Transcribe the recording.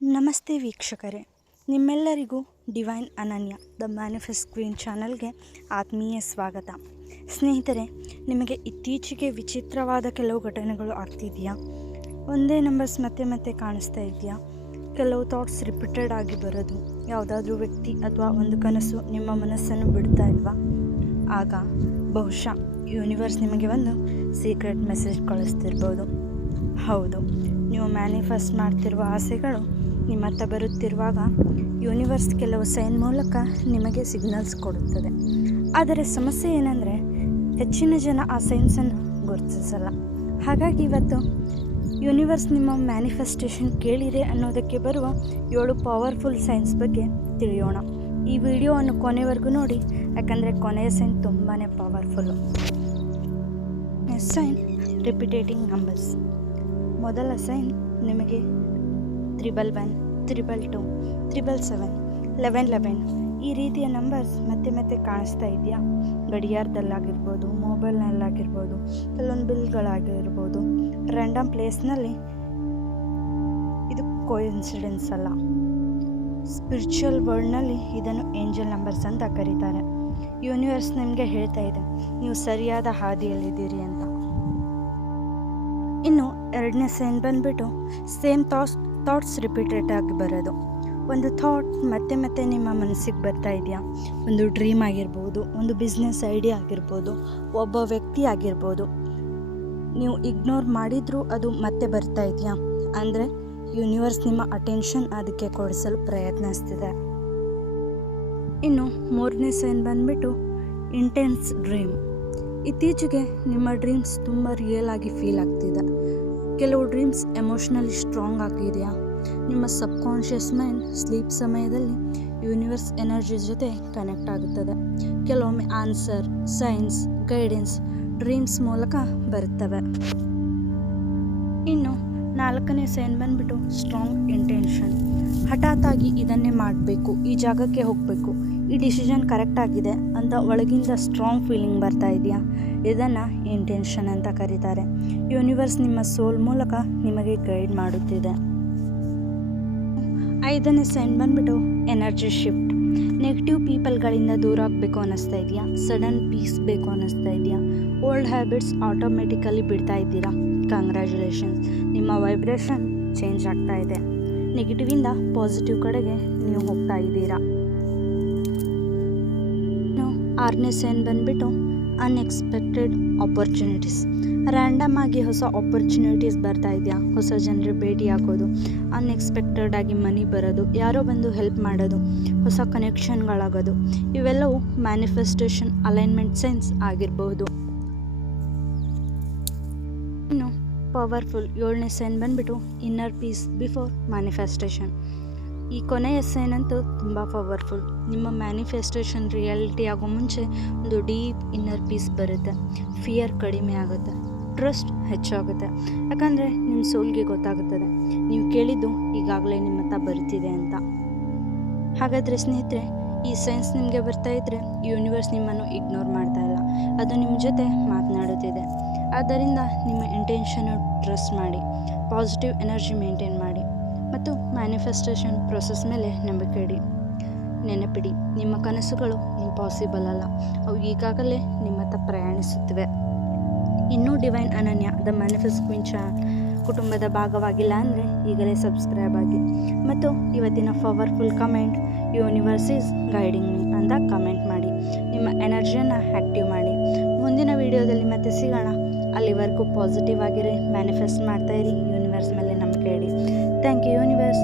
ನಮಸ್ತೆ ವೀಕ್ಷಕರೇ, ನಿಮ್ಮೆಲ್ಲರಿಗೂ ಡಿವೈನ್ ಅನನ್ಯ ದ ಮ್ಯಾನಿಫೆಸ್ಟ್ ಕ್ವೀನ್ ಚಾನಲ್ಗೆ ಆತ್ಮೀಯ ಸ್ವಾಗತ. ಸ್ನೇಹಿತರೆ, ನಿಮಗೆ ಇತ್ತೀಚೆಗೆ ವಿಚಿತ್ರವಾದ ಕೆಲವು ಘಟನೆಗಳು ಆಗ್ತಿದೆಯಾ? ಒಂದೇ ನಂಬರ್ಸ್ ಮತ್ತೆ ಮತ್ತೆ ಕಾಣಿಸ್ತಾ ಇದೆಯಾ? ಕೆಲವು ಥಾಟ್ಸ್ ರಿಪೀಟೆಡ್ ಆಗಿ ಬರೋದು, ಯಾವುದಾದ್ರೂ ವ್ಯಕ್ತಿ ಅಥವಾ ಒಂದು ಕನಸು ನಿಮ್ಮ ಮನಸ್ಸನ್ನು ಬಿಡ್ತಾ ಇಲ್ವಾ? ಆಗ ಬಹುಶಃ ಯೂನಿವರ್ಸ್ ನಿಮಗೆ ಒಂದು ಸೀಕ್ರೆಟ್ ಮೆಸೇಜ್ ಕಳಿಸ್ತಿರ್ಬೋದು. ಹೌದು, ನೀವು ಮ್ಯಾನಿಫೆಸ್ಟ್ ಮಾಡ್ತಿರುವ ಆಸೆಗಳು ನಿಮ್ಮ ಹತ್ರ ಬರುತ್ತಿರುವಾಗ ಯೂನಿವರ್ಸ್ ಕೆಲವು ಸೈನ್ ಮೂಲಕ ನಿಮಗೆ ಸಿಗ್ನಲ್ಸ್ ಕೊಡುತ್ತದೆ. ಆದರೆ ಸಮಸ್ಯೆ ಏನಂದರೆ, ಹೆಚ್ಚಿನ ಜನ ಆ ಸೈನ್ಸನ್ನು ಗುರುತಿಸಲ್ಲ. ಹಾಗಾಗಿ ಇವತ್ತು ಯೂನಿವರ್ಸ್ ನಿಮ್ಮ ಮ್ಯಾನಿಫೆಸ್ಟೇಷನ್ ಕೇಳಿದೆ ಅನ್ನೋದಕ್ಕೆ ಬರುವ 7 ಪವರ್ಫುಲ್ ಸೈನ್ಸ್ ಬಗ್ಗೆ ತಿಳಿಯೋಣ. ಈ ವಿಡಿಯೋವನ್ನು ಕೊನೆವರೆಗೂ ನೋಡಿ, ಯಾಕಂದರೆ ಕೊನೆಯ ಸೈನ್ ತುಂಬಾ ಪವರ್ಫುಲ್ಲು. Sign repeating numbers. ಮೊದಲ ಸೈನ್ ನಿಮಗೆ 311, 322, 777, 1111 ಈ ರೀತಿಯ ನಂಬರ್ಸ್ ಮತ್ತೆ ಮತ್ತೆ ಕಾಣಿಸ್ತಾ ಇದೆಯಾ? ಗಡಿಯಾರದಲ್ಲಾಗಿರ್ಬೋದು, ಮೊಬೈಲ್ನಲ್ಲಾಗಿರ್ಬೋದು, ಕೆಲವೊಂದು ಬಿಲ್ಗಳಾಗಿರ್ಬೋದು, ರ್ಯಾಂಡಮ್ ಪ್ಲೇಸ್ನಲ್ಲಿ. ಇದು ಕೋಇನ್ಸಿಡೆನ್ಸ್ ಅಲ್ಲ. ಸ್ಪಿರಿಚುವಲ್ ವರ್ಲ್ಡ್ನಲ್ಲಿ ಇದನ್ನು ಏಂಜಲ್ ನಂಬರ್ಸ್ ಅಂತ ಕರೀತಾರೆ. ಯೂನಿವರ್ಸ್ ನಿಮಗೆ ಹೇಳ್ತಾ ಇದೆ, ನೀವು ಸರಿಯಾದ ಹಾದಿಯಲ್ಲಿದ್ದೀರಿ ಅಂತ. ಇನ್ನು ಎರಡನೇ ಸೈನ್ ಬಂದುಬಿಟ್ಟು ಸೇಮ್ ಥಾಟ್ಸ್ ರಿಪೀಟೆಡ್ ಆಗಿ ಬರೋದು. ಒಂದು ಥಾಟ್ ಮತ್ತೆ ಮತ್ತೆ ನಿಮ್ಮ ಮನಸ್ಸಿಗೆ ಬರ್ತಾ ಇದೆಯಾ? ಒಂದು ಡ್ರೀಮ್ ಆಗಿರ್ಬೋದು, ಒಂದು ಬಿಸ್ನೆಸ್ ಐಡಿಯಾ ಆಗಿರ್ಬೋದು, ಒಬ್ಬ ವ್ಯಕ್ತಿ ಆಗಿರ್ಬೋದು. ನೀವು ಇಗ್ನೋರ್ ಮಾಡಿದರೂ ಅದು ಮತ್ತೆ ಬರ್ತಾ ಇದೆಯಾ? ಅಂದರೆ ಯೂನಿವರ್ಸ್ ನಿಮ್ಮ ಅಟೆನ್ಷನ್ ಅದಕ್ಕೆ ಕೊಡಿಸಲು ಪ್ರಯತ್ನಿಸ್ತಿದೆ. ಇನ್ನು ಮೂರನೇ ಸೈನ್ ಬಂದುಬಿಟ್ಟು ಇಂಟೆನ್ಸ್ ಡ್ರೀಮ್. ಇತ್ತೀಚೆಗೆ ನಿಮ್ಮ ಡ್ರೀಮ್ಸ್ ತುಂಬ ರಿಯಲ್ ಆಗಿ ಫೀಲ್ ಆಗ್ತಿದೆ. ಕೆಲವು ಡ್ರೀಮ್ಸ್ ಎಮೋಷ್ನಲಿ ಸ್ಟ್ರಾಂಗ್ ಆಗಿದೆಯಾ? ನಿಮ್ಮ ಸಬ್ಕಾನ್ಷಿಯಸ್ ಮೈಂಡ್ ಸ್ಲೀಪ್ ಸಮಯದಲ್ಲಿ ಯೂನಿವರ್ಸ್ ಎನರ್ಜಿ ಜೊತೆ ಕನೆಕ್ಟ್ ಆಗುತ್ತದೆ. ಕೆಲವೊಮ್ಮೆ ಆನ್ಸರ್, ಸೈನ್ಸ್, ಗೈಡೆನ್ಸ್ ಡ್ರೀಮ್ಸ್ ಮೂಲಕ ಬರುತ್ತವೆ. ಇನ್ನು ನಾಲ್ಕನೇ ಸೈನ್ ಬಂದುಬಿಟ್ಟು ಸ್ಟ್ರಾಂಗ್ ಇಂಟೆನ್ಷನ್. ಹಠಾತ್ತಾಗಿ ಇದನ್ನೇ ಮಾಡಬೇಕು, ಈ ಜಾಗಕ್ಕೆ ಹೋಗಬೇಕು, ಈ ಡಿಸಿಷನ್ ಕರೆಕ್ಟ್ ಆಗಿದೆ ಅಂತ ಒಳಗಿಂದ ಸ್ಟ್ರಾಂಗ್ ಫೀಲಿಂಗ್ ಬರ್ತಾ ಇದೆಯಾ? ಇದನ್ನು ಇಂಟೆನ್ಷನ್ ಅಂತ ಕರೀತಾರೆ. ಯೂನಿವರ್ಸ್ ನಿಮ್ಮ ಸೋಲ್ ಮೂಲಕ ನಿಮಗೆ ಗೈಡ್ ಮಾಡುತ್ತಿದೆ. ಐದನೇ ಸೈನ್ ಬಂದುಬಿಟ್ಟು ಎನರ್ಜಿ ಶಿಫ್ಟ್. ನೆಗೆಟಿವ್ ಪೀಪಲ್ಗಳಿಂದ ದೂರ ಆಗಬೇಕು ಅನ್ನಿಸ್ತಾ ಇದೆಯಾ? ಸಡನ್ ಪೀಸ್ ಬೇಕು ಅನ್ನಿಸ್ತಾ ಇದೆಯಾ? ಓಲ್ಡ್ ಹ್ಯಾಬಿಟ್ಸ್ ಆಟೋಮೆಟಿಕಲಿ ಬಿಡ್ತಾ ಇದ್ದೀರಾ? ಕಂಗ್ರ್ಯಾಚುಲೇಷನ್ಸ್, ನಿಮ್ಮ ವೈಬ್ರೇಷನ್ ಚೇಂಜ್ ಆಗ್ತಾ ಇದೆ. ನೆಗೆಟಿವಿಂದ ಪಾಸಿಟಿವ್ ಕಡೆಗೆ ನೀವು ಹೋಗ್ತಾ ಇದ್ದೀರಾ. ಆರನೇ ಸೈನ್ ಬಂದುಬಿಟ್ಟು ಅನ್ಎಕ್ಸ್ಪೆಕ್ಟೆಡ್ ಆಪರ್ಚುನಿಟೀಸ್. ರ್ಯಾಂಡಮ್ ಆಗಿ ಹೊಸ ಆಪರ್ಚುನಿಟೀಸ್ ಬರ್ತಾ ಇದೆಯಾ? ಹೊಸ ಜನರು ಭೇಟಿ ಆಗೋದು, ಅನ್ಎಕ್ಸ್ಪೆಕ್ಟೆಡ್ ಆಗಿ ಮನಿ ಬರೋದು, ಯಾರೋ ಬಂದು ಹೆಲ್ಪ್ ಮಾಡೋದು, ಹೊಸ ಕನೆಕ್ಷನ್ಗಳಾಗೋದು, ಇವೆಲ್ಲವೂ ಮ್ಯಾನಿಫೆಸ್ಟೇಷನ್ ಅಲೈನ್ಮೆಂಟ್ ಸೈನ್ಸ್ ಆಗಿರಬಹುದು. ಇನ್ನು ಪವರ್ಫುಲ್ 7ನೇ ಸೈನ್ ಬಂದುಬಿಟ್ಟು ಇನ್ನರ್ ಪೀಸ್ ಬಿಫೋರ್ ಮ್ಯಾನಿಫೆಸ್ಟೇಷನ್. ಈ ಕೊನೆಯ ಸೈನ್ ಅಂತೂ ತುಂಬ ಪವರ್ಫುಲ್. ನಿಮ್ಮ ಮ್ಯಾನಿಫೆಸ್ಟೇಷನ್ ರಿಯಾಲಿಟಿ ಆಗೋ ಮುಂಚೆ ಒಂದು ಡೀಪ್ ಇನ್ನರ್ ಪೀಸ್ ಬರುತ್ತೆ. ಫಿಯರ್ ಕಡಿಮೆ ಆಗುತ್ತೆ, ಟ್ರಸ್ಟ್ ಹೆಚ್ಚಾಗುತ್ತೆ. ಯಾಕಂದರೆ ನಿಮ್ಮ ಸೋಲ್ಗೆ ಗೊತ್ತಾಗುತ್ತದೆ ನೀವು ಕೇಳಿದ್ದು ಈಗಾಗಲೇ ನಿಮ್ಮ ಹತ್ರ ಬರ್ತಿದೆ ಅಂತ. ಹಾಗಾದರೆ ಸ್ನೇಹಿತರೆ, ಈ ಸೈನ್ಸ್ ನಿಮಗೆ ಬರ್ತಾ ಇದ್ದರೆ ಯೂನಿವರ್ಸ್ ನಿಮ್ಮನ್ನು ಇಗ್ನೋರ್ ಮಾಡ್ತಾ ಇಲ್ಲ, ಅದು ನಿಮ್ಮ ಜೊತೆ ಮಾತನಾಡುತ್ತಿದೆ. ಆದ್ದರಿಂದ ನಿಮ್ಮ ಇಂಟೆನ್ಷನ್ನು ಟ್ರಸ್ಟ್ ಮಾಡಿ, ಪಾಸಿಟಿವ್ ಎನರ್ಜಿ ಮೇಂಟೈನ್ ಮಾಡಿ ಮತ್ತು ಮ್ಯಾನಿಫೆಸ್ಟೇಷನ್ ಪ್ರೊಸೆಸ್ ಮೇಲೆ ನಂಬಿಕೆ ಇಡಿ. ನೆನಪಿಡಿ, ನಿಮ್ಮ ಕನಸುಗಳು ಇಂಪಾಸಿಬಲ್ ಅಲ್ಲ, ಅವು ಈಗಾಗಲೇ ನಿಮ್ಮ ಹತ್ರ ಪ್ರಯಾಣಿಸುತ್ತಿವೆ. ಇನ್ನೂ ಡಿವೈನ್ ಅನನ್ಯ ದ ಮ್ಯಾನಿಫೆಸ್ಟ್ ಕ್ವೀನ್ ಕುಟುಂಬದ ಭಾಗವಾಗಿಲ್ಲ ಅಂದರೆ ಈಗಲೇ ಸಬ್ಸ್ಕ್ರೈಬ್ ಆಗಿ ಮತ್ತು ಇವತ್ತಿನ powerful comment universe is guiding me ಅಂತ ಕಮೆಂಟ್ ಮಾಡಿ. ನಿಮ್ಮ ಎನರ್ಜಿಯನ್ನು ಆ್ಯಕ್ಟಿವ್ ಮಾಡಿ. ಮುಂದಿನ ವಿಡಿಯೋದಲ್ಲಿ ಮತ್ತೆ ಸಿಗೋಣ. ಅಲ್ಲಿವರೆಗೂ ಪಾಸಿಟಿವ್ ಆಗಿರಿ, ಮ್ಯಾನಿಫೆಸ್ಟ್ ಮಾಡ್ತಾಯಿರಿ, ಯೂನಿವರ್ಸ್ ಮೇಲೆ ನಂಬಿಕೆ ಇಡಿ. Thank you universe.